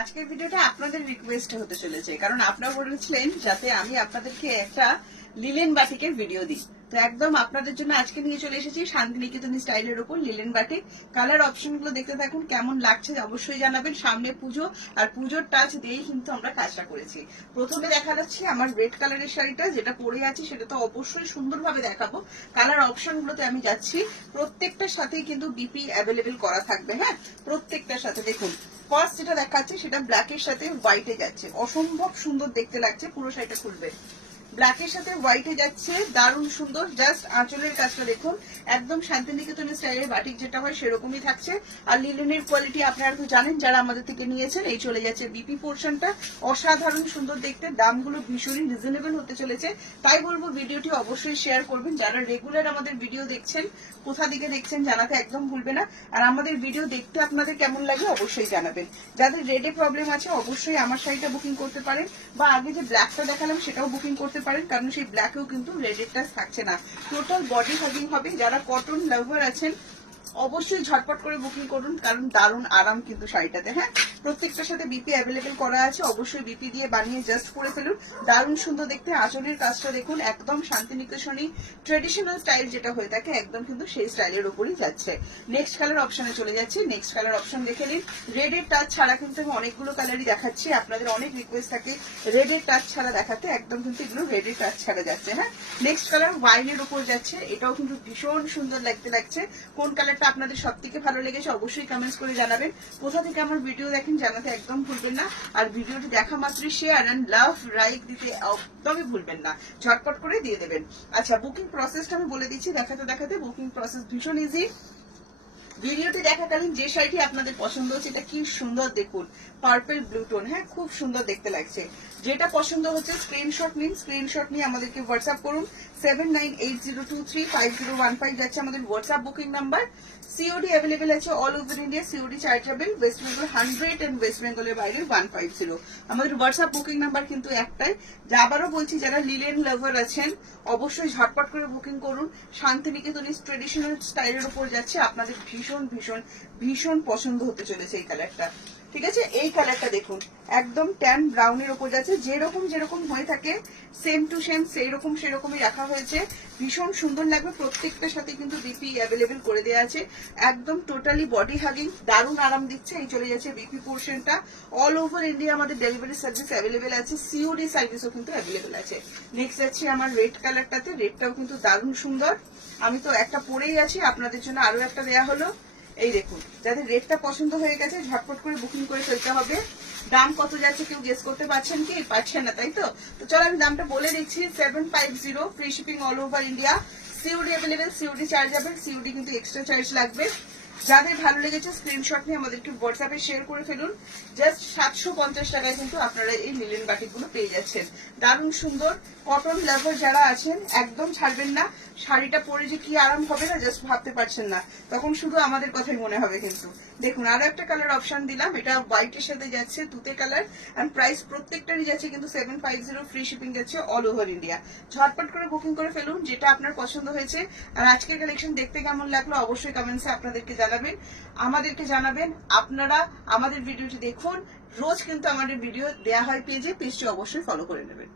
আজকের ভিডিওটা আপনাদের রিকোয়েস্টে হতে চলেছে, কারণ আপনারা বলেছিলেন যাতে আমি আপনাদেরকে একটা লিলেন বাটিকের ভিডিও দিই। তো একদম আপনাদের জন্য আজকে নিয়ে চলে এসেছি শান্তিনিকেতনী স্টাইলের উপর লিলেন বাটিক। কালার অপশনগুলো দেখতে থাকুন, কেমন লাগছে অবশ্যই জানাবেন। সামনে পুজো, আর পুজোর টাচ দিয়েই কিন্তু আমরা কাজটা করেছি। প্রথমে দেখা যাচ্ছে আমার রেড কালারের শাড়িটা, যেটা পরে আছি সেটা তো অবশ্যই সুন্দরভাবে দেখাবো। কালার অপশনগুলোতে আমি যাচ্ছি, প্রত্যেকটার সাথেই কিন্তু বিপি অ্যাভেলেবেল করা থাকবে। হ্যাঁ, প্রত্যেকটার সাথে দেখুন। ফার্স্ট যেটা দেখাচ্ছে সেটা ব্ল্যাকের সাথে হোয়াইটে যাচ্ছে, অসম্ভব সুন্দর দেখতে লাগছে। পুরো শাড়িটা খুলবে, ব্ল্যাকের সাথে হোয়াইটে যাচ্ছে, দারুণ সুন্দর। জাস্ট আঁচলের কাজটা দেখুন, একদম শান্তিনিকেতন স্টাইলের বাটিক যেটা হয় সেরকমই থাকছে। আর লিলেনের কোয়ালিটি আপনারা তো জানেন যারা আমাদের থেকে নিয়েছেন। এই চলে যাচ্ছে বিপি পোর্শনটা, অসাধারণ সুন্দর দেখতে। দামগুলো ভীষণই রিজনেবল হতে চলেছে, তাই বলবো ভিডিওটি অবশ্যই শেয়ার করবেন। যারা রেগুলার আমাদের ভিডিও দেখছেন, কোথা থেকে দেখছেন জানাতে একদম ভুলবে না। আর আমাদের ভিডিও দেখতে আপনাদের কেমন লাগে অবশ্যই জানাবেন। যাদের রেডে প্রবলেম আছে অবশ্যই আমার শাড়িটা বুকিং করতে পারেন, বা আগে যে ব্ল্যাকটা দেখালাম সেটাও বুকিং করতে পারেন, কারণ সেই ব্ল্যাকেও কিন্তু রেডের টাচ থাকছে না। টোটাল বডি হাগিং হবে। যারা কটন লাভার আছেন অবশ্যই ঝটপট করে বুকিং করুন, কারণ দারুণ আরাম কিন্তু শাড়িটাতে। হ্যাঁ, প্রত্যেকটার সাথে বিপি অ্যাভেলেবেল করা আছে, অবশ্যই বিপি দিয়ে বানিয়ে জাস্ট করে ফেলুন। দারুণ সুন্দর দেখতে। আঁচলের কাজটা দেখুন, একদম শান্তিনিকেতনী ট্রেডিশনাল স্টাইল যেটা হয়ে থাকে একদম কিন্তু সেই স্টাইলের উপরই যাচ্ছে। নেক্সট কালার অপশনে চলে যাচ্ছি। নেক্সট কালার অপশন দেখে নিন। রেডের টাচ ছাড়া কিন্তু আমি অনেকগুলো কালারই দেখাচ্ছি। আপনাদের অনেক রিকোয়েস্ট থাকে রেডের টাচ ছাড়া দেখাতে, একদম কিন্তু এগুলো রেডের টাচ ছাড়া যাচ্ছে। হ্যাঁ, নেক্সট কালার ওয়াইনের উপর যাচ্ছে, এটাও কিন্তু ভীষণ সুন্দর লাগতে লাগছে। কোন কালারটা আপনাদের সব থেকে ভালো লেগেছে অবশ্যই কমেন্টস করে জানাবেন। কোথা থেকে আমার ভিডিও দেখেন জানাতে একদম ভুলবেন না। আর ভিডিওটি দেখা মাত্রই শেয়ার এন্ড লাভ লাইক দিতে একদমই ভুলবেন না, ঝটপট করে দিয়ে দেবেন। আচ্ছা, বুকিং প্রসেসটা আমি বলে দিচ্ছি দেখাতে দেখাতে। বুকিং প্রসেস ভীষণ ইজি। ভিডিওটি দেখাকালীন যে শাড়িটি আপনাদের পছন্দ হচ্ছে, এটা কি সুন্দর দেখুন, পার্পল ব্লু টোন। হ্যাঁ, খুব সুন্দর দেখতে লাগছে। যেটা পছন্দ হচ্ছে স্ক্রিনশট নিন, স্ক্রিনশট নিয়ে আমাদেরকে হোয়াটসঅ্যাপ করুন। 7980235015 যাচ্ছে আমাদের WhatsApp booking number. COD available আছে all over India, COD chargeable. West Bengal 100 and West বেঙ্গলের বাইরে 150। আমাদের হোয়াটসঅ্যাপ বুকিং নাম্বার কিন্তু একটাই। আবারও বলছি, যারা লিলেন লাভার আছেন অবশ্যই ঝটপট করে বুকিং করুন। শান্তিনিকেতনী ট্রেডিশনাল স্টাইলের উপর যাচ্ছে, আপনাদের ভীষণ ভীষণ ভীষণ পছন্দ হতে চলেছে এই কালারটা। ঠিক আছে, এই কালারটা দেখুন, একদম ট্যান ব্রাউনের উপর যাচ্ছে। যেরকম যেরকম হয়ে থাকে সেম টু সেম সেই রকম সেরকমই রাখা হয়েছে। ভীষণ সুন্দর লাগবে। প্রত্যেকটার সাথে কিন্তু বিপি অ্যাভেলেবেল করে দেওয়া আছে। একদম টোটালি বডি হাগিং, দারুণ আরাম দিচ্ছে। এই চলে যাচ্ছে বিপি পোর্শনটা। অল ওভার ইন্ডিয়া আমাদের ডেলিভারি সার্ভিস অ্যাভেলেবেল আছে, সিওডি সার্ভিসও কিন্তু অ্যাভেলেবেল আছে। নেক্সট যাচ্ছে আমার রেড কালারটাতে, রেডটাও কিন্তু দারুণ সুন্দর। আমি তো একটা পরেই আছি, আপনাদের জন্য আরো একটা দেয়া হলো। এই দেখুন, যাদের রেটটা পছন্দ হয়ে গেছে ঝটপট করে বুকিং করে ফেলতে হবে। দাম কত যাচ্ছে কেউ গেস করতে পারছেন কি? পারছেন না, তাই তো? তো চলো আমি দামটা বলে দিচ্ছি। 750, free shipping all over India. COD available, COD chargeable, COD কিন্তু এক্সট্রা চার্জ লাগবে। যাদের ভালো লেগেছে স্ক্রিনশট নিয়ে আমাদেরকে হোয়াটসঅ্যাপে শেয়ার করে ফেলুন। জাস্ট 750 টাকায় কিন্তু আপনারা এই লিলেন বাটিকগুলো পেয়ে যাচ্ছেন। দারুণ সুন্দর। কটন লাভার যারা আছেন একদম ছাড়বেন না। শাড়িটা পরে যে কি আরাম হবে না জাস্ট ভাবতে পারছেন না, তখন শুধু আমাদের কথাই মনে হবে। কিন্তু দেখুন, আরো একটা কালার অপশন দিলাম, এটা হোয়াইটের সাথে যাচ্ছে, তুতে কালার। এন্ড প্রাইস প্রত্যেকটারই যাচ্ছে কিন্তু 750, ফ্রি শিপিং যাচ্ছে অল ওভার ইন্ডিয়া। ঝটপট করে বুকিং করে ফেলুন যেটা আপনার পছন্দ হয়েছে। আর আজকের কালেকশন দেখতে কেমন লাগলো অবশ্যই কমেন্টসে আপনাদেরকে জানাবেন, আমাদেরকে জানাবেন। আপনারা আমাদের ভিডিওটি দেখুন, রোজ কিন্তু আমাদের ভিডিও দেয়া হয় পেজে, পেজটি অবশ্যই ফলো করে নেবেন।